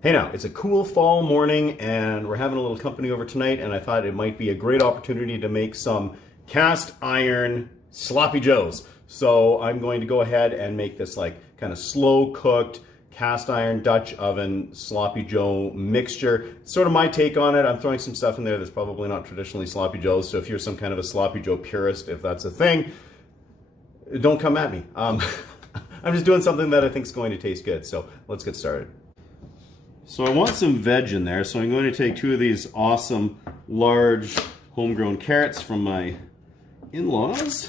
Hey now, it's a cool fall morning and we're having a little company over tonight, and I thought it might be a great opportunity to make some cast iron sloppy joes. So I'm going to go ahead and make this like kind of slow cooked cast iron Dutch oven sloppy joe mixture. It's sort of my take on it. I'm throwing some stuff in there that's probably not traditionally sloppy joes, so if you're some kind of a sloppy joe purist, if that's a thing, don't come at me. I'm just doing something that I think is going to taste good, so let's get started. So I want some veg in there, so I'm going to take two of these awesome large homegrown carrots from my in-laws,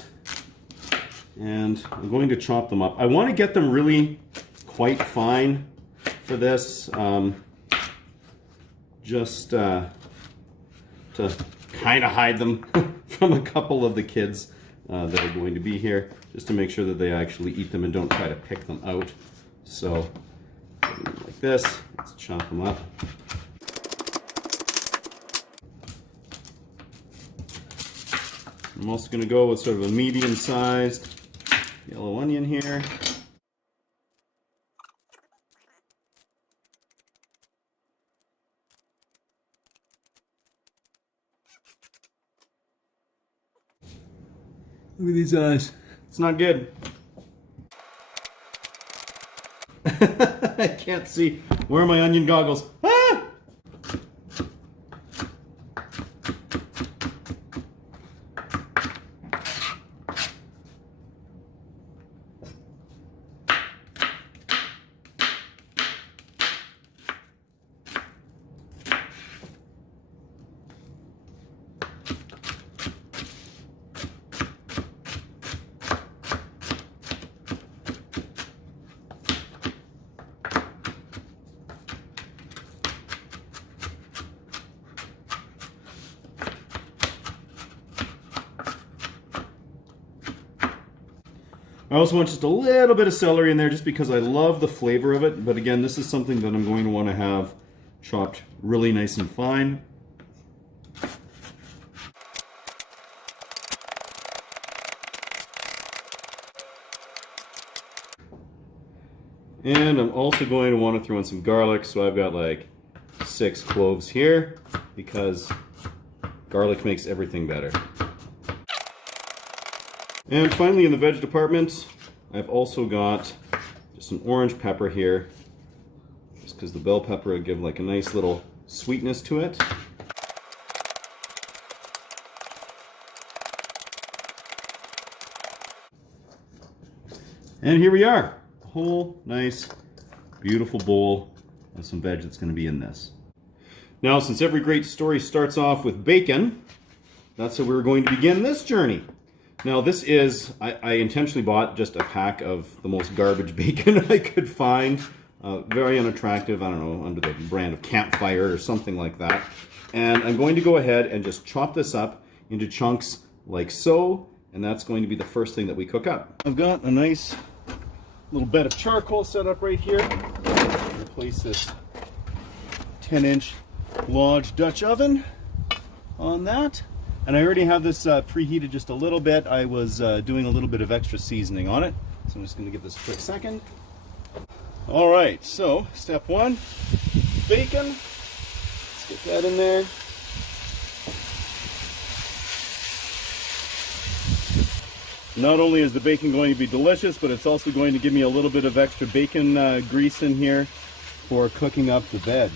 and I'm going to chop them up. I want to get them really quite fine for this, just to kind of hide them from a couple of the kids that are going to be here, just to make sure that they actually eat them and don't try to pick them out. So like this, let's chop them up. I'm also going to go with sort of a medium-sized yellow onion here. Look at these eyes. It's not good. I can't see. Where are my onion goggles? Ah! I also want just a little bit of celery in there just because I love the flavor of it. But again, this is something that I'm going to want to have chopped really nice and fine. And I'm also going to want to throw in some garlic. So I've got like 6 cloves here because garlic makes everything better. And finally, in the veg department, I've also got just an orange pepper here, just because the bell pepper would give like a nice little sweetness to it. And here we are, a whole nice, beautiful bowl of some veg that's going to be in this. Now, since every great story starts off with bacon, that's how we're going to begin this journey. Now this is, I intentionally bought just a pack of the most garbage bacon I could find. Very unattractive, I don't know, under the brand of Campfire or something like that. And I'm going to go ahead and just chop this up into chunks like so, and that's going to be the first thing that we cook up. I've got a nice little bed of charcoal set up right here. Place this 10-inch Lodge Dutch oven on that. And I already have this preheated just a little bit. I was doing a little bit of extra seasoning on it. So I'm just going to give this a quick second. All right, so step 1, bacon. Let's get that in there. Not only is the bacon going to be delicious, but it's also going to give me a little bit of extra bacon grease in here for cooking up the veg.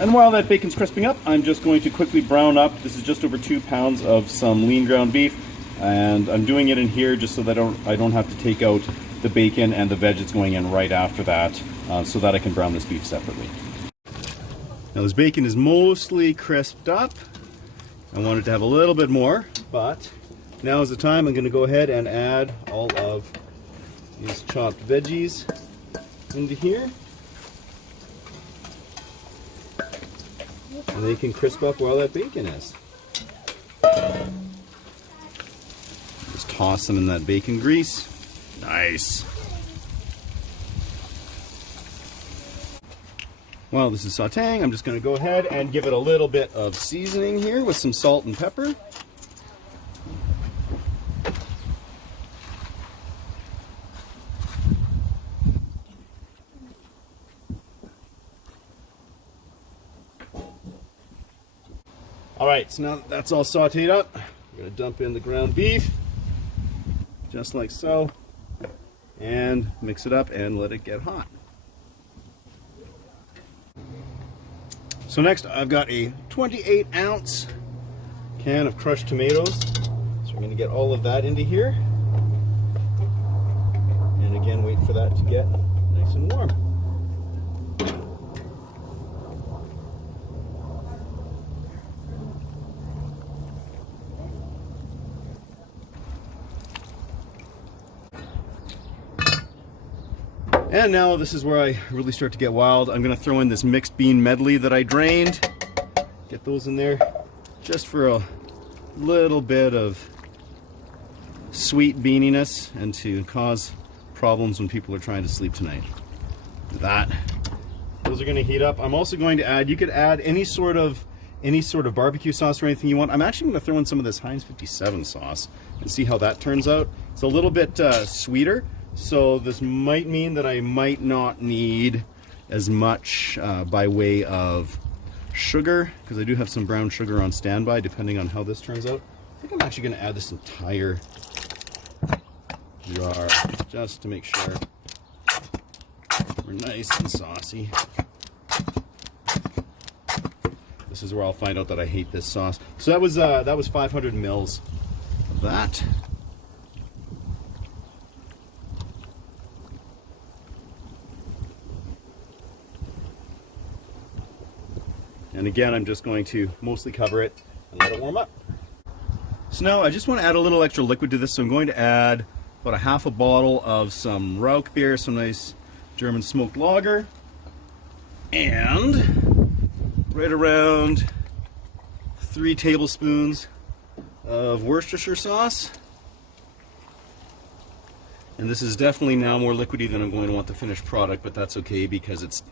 And while that bacon's crisping up, I'm just going to quickly brown up. This is just over 2 pounds of some lean ground beef, and I'm doing it in here just so that I don't have to take out the bacon and the veg that's going in right after that, so that I can brown this beef separately. Now this bacon is mostly crisped up. I wanted to have a little bit more, but now is the time. I'm going to go ahead and add all of these chopped veggies into here. And they can crisp up while that bacon is. Just toss them in that bacon grease. Nice. While this is sauteing, I'm just going to go ahead and give it a little bit of seasoning here with some salt and pepper. right, so now that that's all sauteed up, I'm going to dump in the ground beef, just like so, and mix it up and let it get hot. So next I've got a 28-ounce can of crushed tomatoes. So we're going to get all of that into here. And again, wait for that to get nice and warm. And now this is where I really start to get wild. I'm going to throw in this mixed bean medley that I drained. Get those in there just for a little bit of sweet beaniness and to cause problems when people are trying to sleep tonight. Those are going to heat up. I'm also going to add, you could add any sort of barbecue sauce or anything you want. I'm actually going to throw in some of this Heinz 57 sauce and see how that turns out. It's a little bit sweeter. So this might mean that I might not need as much by way of sugar, because I do have some brown sugar on standby depending on how this turns out. I think I'm actually going to add this entire jar just to make sure we're nice and saucy. This is where I'll find out that I hate this sauce. So that was 500 mils of that. And again, I'm just going to mostly cover it and let it warm up. So now I just want to add a little extra liquid to this, so I'm going to add about a half a bottle of some Rauch beer, some nice German smoked lager, and right around 3 tablespoons of Worcestershire sauce. And this is definitely now more liquidy than I'm going to want the finished product, but that's okay because it's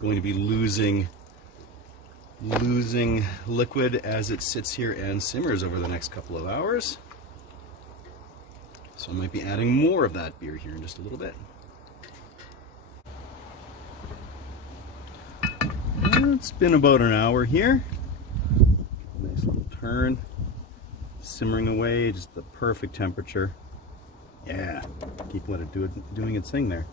going to be losing liquid as it sits here and simmers over the next couple of hours. So I might be adding more of that beer here in just a little bit. It's been about an hour here. Nice little turn. Simmering away, just the perfect temperature. Yeah, keep letting it doing its thing there.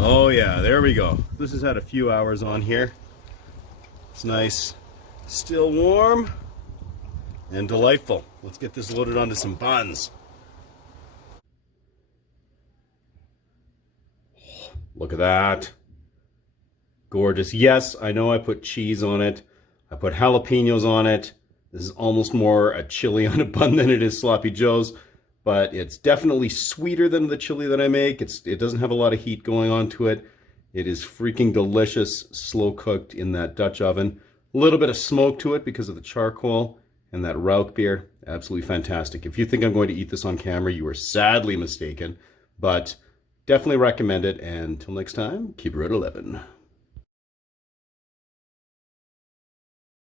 Oh yeah, there we go. This has had a few hours on here. It's nice, still warm, and delightful. Let's get this loaded onto some buns. Look at that. Gorgeous. Yes, I know I put cheese on it. I put jalapenos on it. This is almost more a chili on a bun than it is Sloppy Joe's. But it's definitely sweeter than the chili that I make. It doesn't have a lot of heat going on to it. It is freaking delicious, slow cooked in that Dutch oven. A little bit of smoke to it because of the charcoal and that Rauch beer. Absolutely fantastic. If you think I'm going to eat this on camera, you are sadly mistaken. But definitely recommend it. And until next time, keep it at 11.